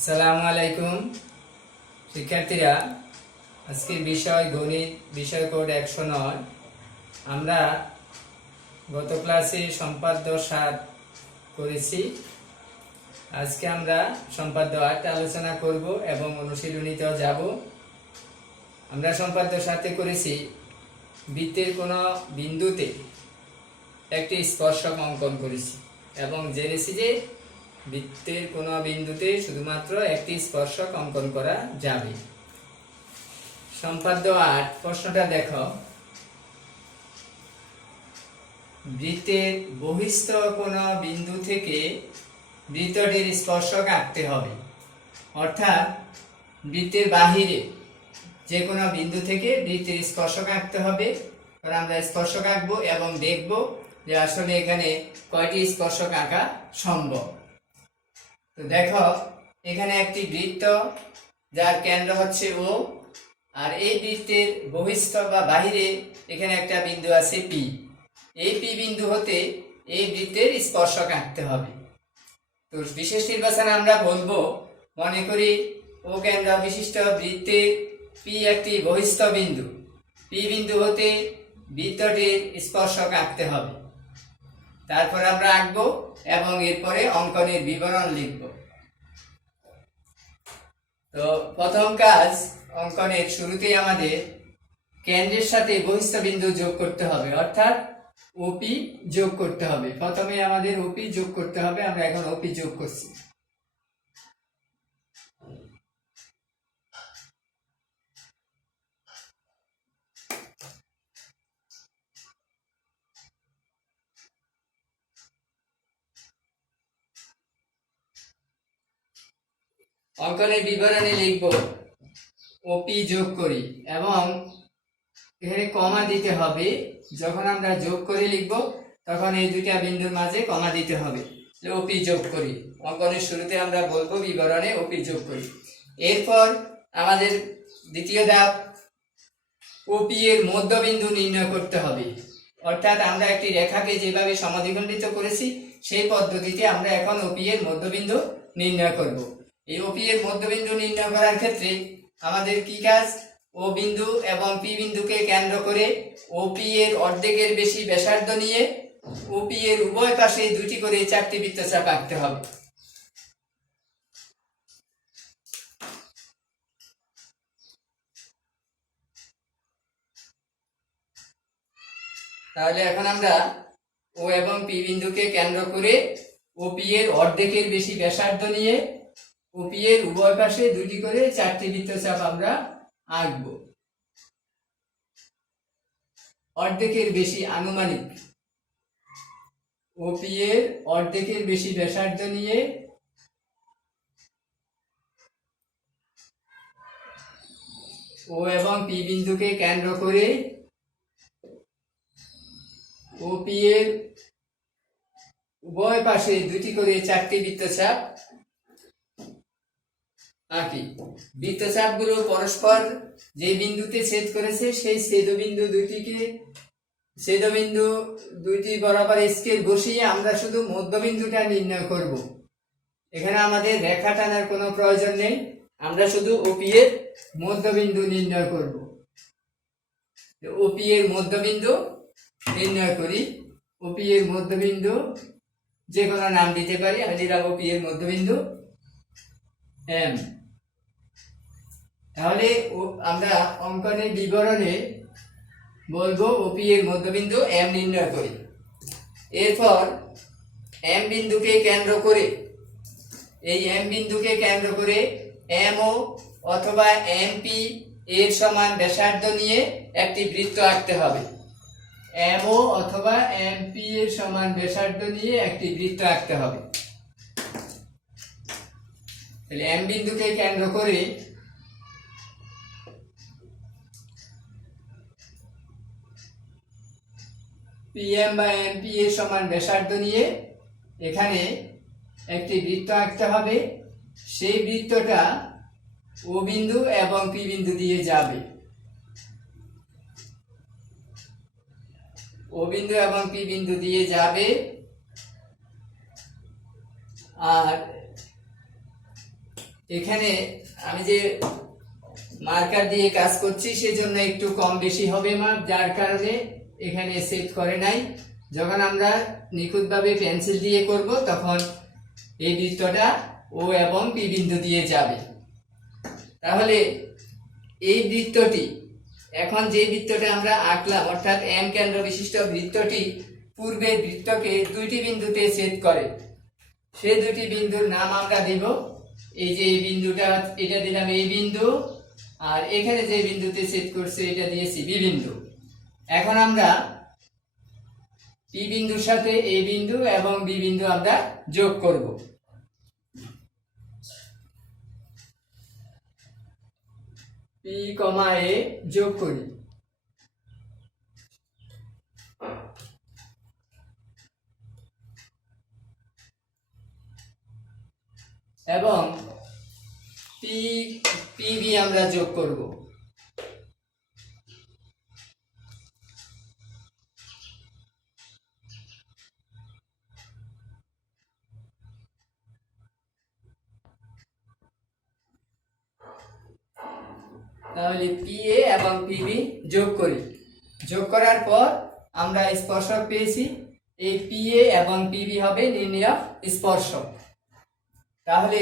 আসসালামু আলাইকুম শিক্ষার্থীরা, আজকের বিষয় গণিত, বিষয় কোড 109। আমরা গত ক্লাসে সম্পাদ্য 7 করেছি। আজকে আমরা সম্পাদ্য 8 আলোচনা করব এবং অনুশীলনীতেও যাব। আমরা সম্পাদ্য 7 করেছি বৃত্তের কোনো বিন্দুতে একটি স্পর্শক অঙ্কন করেছি এবং জেনেছি যে বৃত্তের কোনো বিন্দুতে শুধুমাত্র একটি স্পর্শক অঙ্কন করা যাবে। সম্পাদ্য 8 প্রশ্নটা দেখো। বৃত্তের বহিস্থ কোনো বিন্দু থেকে বৃত্তটির স্পর্শক আঁকতে হবে, অর্থাৎ বৃত্তের বাহিরে যে কোনো বিন্দু থেকে বৃত্তের স্পর্শক আঁকতে হবে। আমরা স্পর্শক আঁকবো এবং দেখব যে আসলে এখানে কয়টি স্পর্শক আঁকা সম্ভব। তো দেখো, এখানে একটি বৃত্ত যার কেন্দ্র হচ্ছে ও, আর এই বৃত্তের বহিস্থ বা বাহিরে এখানে একটা বিন্দু আছে পি। এই পি বিন্দু হতে এই বৃত্তের স্পর্শক আঁকতে হবে। তো বিশেষ নির্বাচন আমরা বলবো, মনে করি ও কেন্দ্র বিশিষ্ট বৃত্তে পি একটি বহিস্থ বিন্দু। পি বিন্দু হতে বৃত্তটির স্পর্শক আঁকতে হবে। তারপর আমরা আঁকবো এবং এরপরে অঙ্কনের বিবরণ লিখব। তো প্রথম কাজ, অঙ্কনের শুরুতেই আমাদের কেন্দ্রের সাথে বহিস্থ বিন্দু যোগ করতে হবে, অর্থাৎ ওপি যোগ করতে হবে। প্রথমে আমাদের ওপি যোগ করতে হবে। আমরা এখন ওপি যোগ করছি। অঙ্কনের বিবরণে লিখব ওপি যোগ করি এবং এখানে কমা দিতে হবে। যখন আমরা যোগ করে লিখব তখন এই দুইটা বিন্দুর মাঝে কমা দিতে হবে। ওপি যোগ করি, অঙ্কনের শুরুতে আমরা বলবো বিবরণে ওপি যোগ করি। এরপর আমাদের দ্বিতীয় ধাপ, ওপি এর মধ্যবিন্দু নির্ণয় করতে হবে। অর্থাৎ আমরা একটি রেখাকে যেভাবে সমদ্বিখণ্ডিত করেছি সেই পদ্ধতিতে আমরা এখন ওপি এর মধ্যবিন্দু নির্ণয় করব। এই ওপি এর মধ্যবিন্দু নির্ণয় করার ক্ষেত্রে আমাদের কি কাজ, ও বিন্দু এবং পি বিন্দুকে কেন্দ্র করে ওপি এর অর্ধেকের বেশি ব্যাসার্ধ নিয়ে ওপি এর উভয় পাশে দুটি করে 4টি বৃত্তচাপ আঁকতে হবে। তাহলে এখন আমরা ও এবং পি বিন্দুকে কেন্দ্র করে ওপি এর অর্ধেকের বেশি ব্যাসার্ধ নিয়ে ওপি এর উভয় পাশে দুটি করে 4টি বৃত্তচাপ আমরা আঁকব। অর্ধেকের বেশি, আনুমানিক ওপি এর অর্ধেকের বেশি ব্যাসার্ধ নিয়ে ও এবং পি বিন্দুকে কেন্দ্র করে ওপি এর উভয় পাশে দুটি করে 4টি বৃত্তচাপ আঁকি। বৃত্তচাপগুলো পরস্পর যে বিন্দুতে ছেদ করেছে সেই ছেদবিন্দু দুইটি বরাবর স্কেল বসিয়ে আমরা শুধু মধ্যবিন্দুটা নির্ণয় করব। এখানে আমাদের রেখা টানার কোনো প্রয়োজন নেই, আমরা শুধু ওপি এর মধ্যবিন্দু নির্ণয় করব। ওপি এর মধ্যবিন্দু নির্ণয় করি। ওপি এর মধ্যবিন্দু যে কোনো নাম দিতে পারি। আমি দিলাম ওপি এর মধ্যবিন্দু এম। তাহলে আমরা অঙ্কনের বিবরণে বলবো ওপি এর মধ্যবিন্দু এম নির্ণয় করি। এরপর এম বিন্দুকে কেন্দ্র করে এম ও অথবা এমপি এর সমান ব্যাসার্ধ নিয়ে একটি বৃত্ত আঁকতে হবে। এম ও অথবা এমপি এর সমান ব্যাসার্ধ নিয়ে একটি বৃত্ত আঁকতে হবে। তাহলে এম বিন্দুকে কেন্দ্র করে পিএম বা এমপি এর সমান ব্যাসার্ধ নিয়ে এখানে একটি বৃত্ত আঁকতে হবে। সেই বৃত্তটা ও বিন্দু এবং পি বিন্দু দিয়ে যাবে। ও বিন্দু এবং পি বিন্দু দিয়ে যাবে আর এখানে আমি যে মার্কার দিয়ে কাজ করছি সেজন্য একটু কম বেশি হবে মাপ, যার কারণে এখানে সেট করে নাই। যখন আমরা নিখুঁতভাবে পেন্সিল দিয়ে করব তখন এই বৃত্তটা ও এবং পি বিন্দু দিয়ে যাবে। তাহলে এই বৃত্তটি, এখন যে বৃত্তটা আমরা আঁকলাম অর্থাৎ এম কেন্দ্র বিশিষ্ট বৃত্তটি পূর্বের বৃত্তকে দুইটি বিন্দুতে ছেদ করে। সেই দুটি বিন্দুর নাম আমরা দেব, এই যে এই বিন্দুটা, এটা দিলাম এই বিন্দু, আর এখানে যে বিন্দুতে ছেদ করছে এটা দিয়েছি বি বিন্দু। এখন আমরা পি বিন্দুর সাথে এ বিন্দু এবং বি বিন্দু আমরা যোগ করব। পি কমা এ যোগ করি, এবং পিবি আমরা যোগ করব। তাহলে পিএ এবং পিবি যোগ করি। যোগ করার পর আমরা স্পর্শক পেয়েছি, এই পিএ এবং পিবি হবে নির্ণেয় স্পর্শক। তাহলে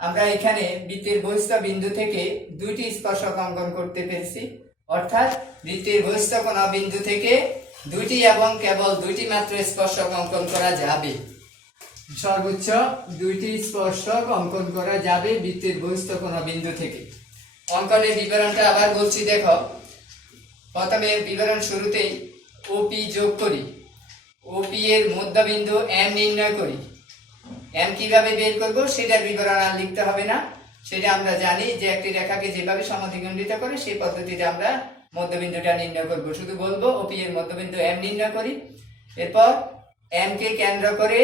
আমরা এখানে বৃত্তের বহিস্থ বিন্দু থেকে দুইটি স্পর্শক অঙ্কন করতে পেরেছি, অর্থাৎ বৃত্তের বহিস্থ কোণ বিন্দু থেকে দুইটি এবং কেবল দুইটি মাত্র স্পর্শক অঙ্কন করা যাবে। সর্বোচ্চ দুইটি স্পর্শক অঙ্কন করা যাবে বৃত্তের বহিস্থ কোণ বিন্দু থেকে। অঙ্কনের বিবরণটা আবার বলছি, দেখো। প্রথমে বিবরণ শুরুতেই ওপি যোগ করি, ওপি এর মধ্যবিন্দু এম নির্ণয় করি। এম কিভাবে বের করব সেটার বিবরণ আর লিখতে হবে না, সেটা আমরা জানি যে একটি রেখাকে যেভাবে সমদ্বিখণ্ডিত করে সেই পদ্ধতিতে আমরা মধ্যবিন্দুটা নির্ণয় করব। শুধু বলবো ওপি এর মধ্যবিন্দু এম নির্ণয় করি। এরপর এম কে কেন্দ্র করে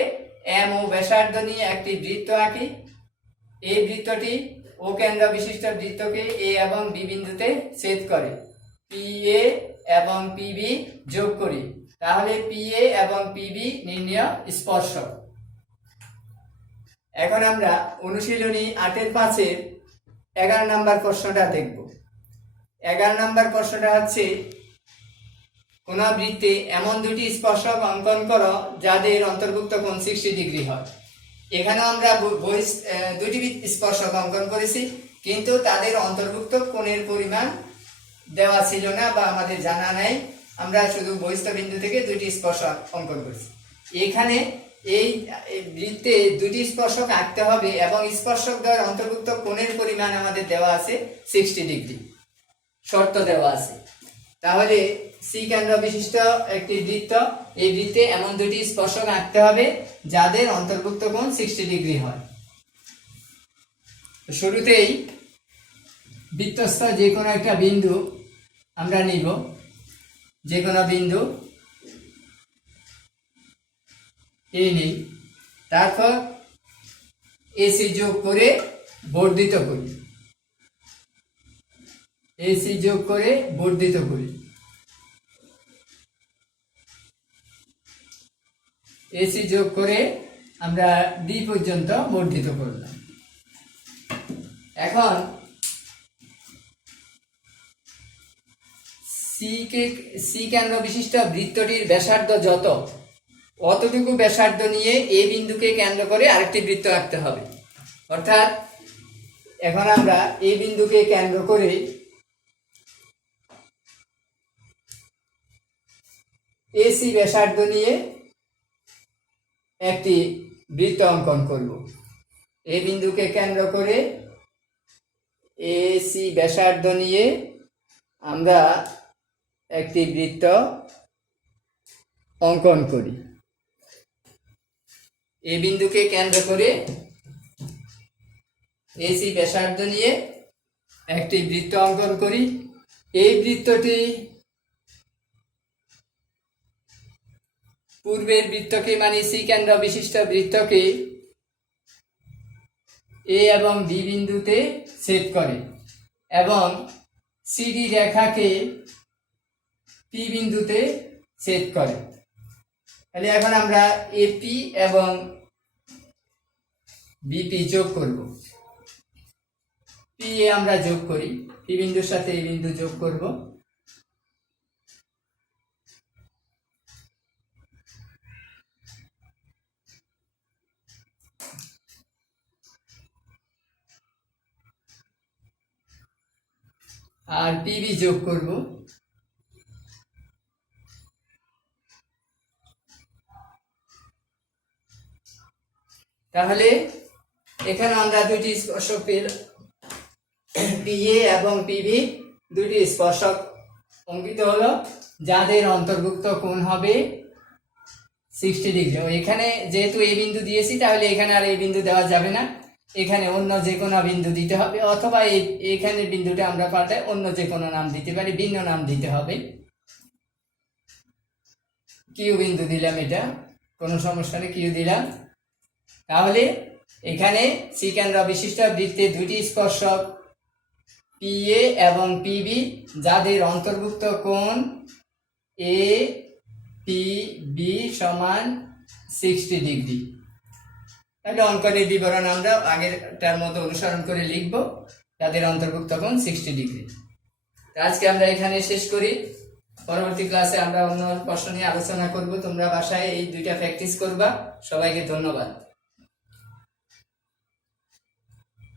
এম ও ব্যাসার্ধ নিয়ে একটি বৃত্ত আঁকি। এই বৃত্তটি ও কেন্দ্র বিশিষ্ট বৃত্তকে এ এবং বি বিন্দুতে ছেদ করে। পি এ এবং পিবি যোগ করি, তাহলে পি এ এবং পিবি নির্ণেয় স্পর্শক। এখন আমরা অনুশীলনী 8-5 11 নম্বর প্রশ্নটা দেখব। 11 নম্বর প্রশ্নটা হচ্ছে, কোন বৃত্তে এমন দুটি স্পর্শক অঙ্কন করো যাদের অন্তর্ভুক্ত কোণ 60 ডিগ্রি হয়। এখানে আমরা দুটি স্পর্শক অঙ্কন করেছি, কিন্তু তাদের অন্তর্ভুক্ত কোণের পরিমাণ দেওয়া ছিল না বা আমাদের জানা নাই। আমরা শুধু বহিস্থ বিন্দু থেকে দুটি স্পর্শক অঙ্কন করেছি। এখানে এই বৃত্তে দুটি স্পর্শক আঁকতে হবে এবং স্পর্শক দ্বয়ের অন্তর্ভুক্ত কোণের পরিমাণ আমাদের দেওয়া আছে 60 ডিগ্রি, শর্ত দেওয়া আছে। তাহলে সি কেন্দ্র বিশিষ্ট একটি বৃত্ত, এই বৃত্তে এমন দুটি স্পর্শক আঁকতে হবে যাদের অন্তর্ভুক্ত কোণ 60 ডিগ্রি হয়। শুরুতেই বৃত্তস্থ যে কোনো একটা বিন্দু আমরা নিব, যে কোনো বিন্দু এই নেই। তারপর এসি যোগ করে বর্ধিত করি, এসি যোগ করে বর্ধিত করি, এসি যোগ করে আমরা ডি পর্যন্ত বর্ধিত করলাম। এখন সি কেন্দ্র বিশিষ্ট বৃত্তটির ব্যাসার্ধ যত, অতটুকু ব্যাসার্ধ নিয়ে এ বিন্দুকে কেন্দ্র করে আরেকটি বৃত্ত আঁকতে হবে। অর্থাৎ এখন আমরা এই বিন্দুকে কেন্দ্র করে এসি ব্যাসার্ধ নিয়ে একটি বৃত্ত অঙ্কন করব। এই বিন্দুকে কেন্দ্র করে এসি ব্যাসার্ধ নিয়ে আমরা একটি বৃত্ত অঙ্কন করি। এই বিন্দুকে কেন্দ্র করে এসি ব্যাসার্ধ নিয়ে একটি বৃত্ত অঙ্কন করি। এই বৃত্তটি পূর্বের বৃত্তকে, মানে সি কেন্দ্র বিশিষ্ট বৃত্তকে এ এবং বি বিন্দুতে ছেদ করে এবং সিডি রেখাকে পি বিন্দুতে ছেদ করে। তাহলে এখন আমরা এপি এবং বিপি যোগ করব। পি এ আমরা যোগ করি, পি বিন্দুর সাথে এই বিন্দু যোগ করব। আর পিবি যোগ করব। তাহলে এখানে আমরা দুটি স্পর্শক পেলাম, পিএ এবং পিবি দুটি স্পর্শক অঙ্কিত হলো, যাদের অন্তর্ভুক্ত কোণ হবে 60 ডিগ্রি। এখানে যেহেতু এই বিন্দু দিয়েছি, তাহলে এখানে আর এই বিন্দু দেওয়া যাবে না, এখানে অন্য যে কোনো বিন্দু দিতে হবে, অথবা এইখানে বিন্দুটা আমরা পাল্টায় অন্য যে কোনো নাম দিতে পারি, ভিন্ন নাম দিতে হবে। কিউ বিন্দু দিলাম, এটা কোনো সমস্যা নেই, কিউ দিলাম। তাহলে এখানে সেকেন্ড্র বিশিষ্ট বৃত্তের দুটি স্পর্শক পিএ এবং পিবি, যাদের অন্তর্ভুক্ত কোণ এ পি বি সমান 60 ডিগ্রি। তাহলে অঙ্কনের বিবরণ আমরা আগেরটার মতো অনুসরণ করে লিখব, তাদের অন্তর্ভুক্ত কোণ 60 ডিগ্রি। আজকে আমরা এখানে শেষ করি। পরবর্তী ক্লাসে আমরা অন্য প্রশ্ন নিয়ে আলোচনা করব। তোমরা বাসায় এই দুইটা প্র্যাকটিস করবা। সবাইকে ধন্যবাদ।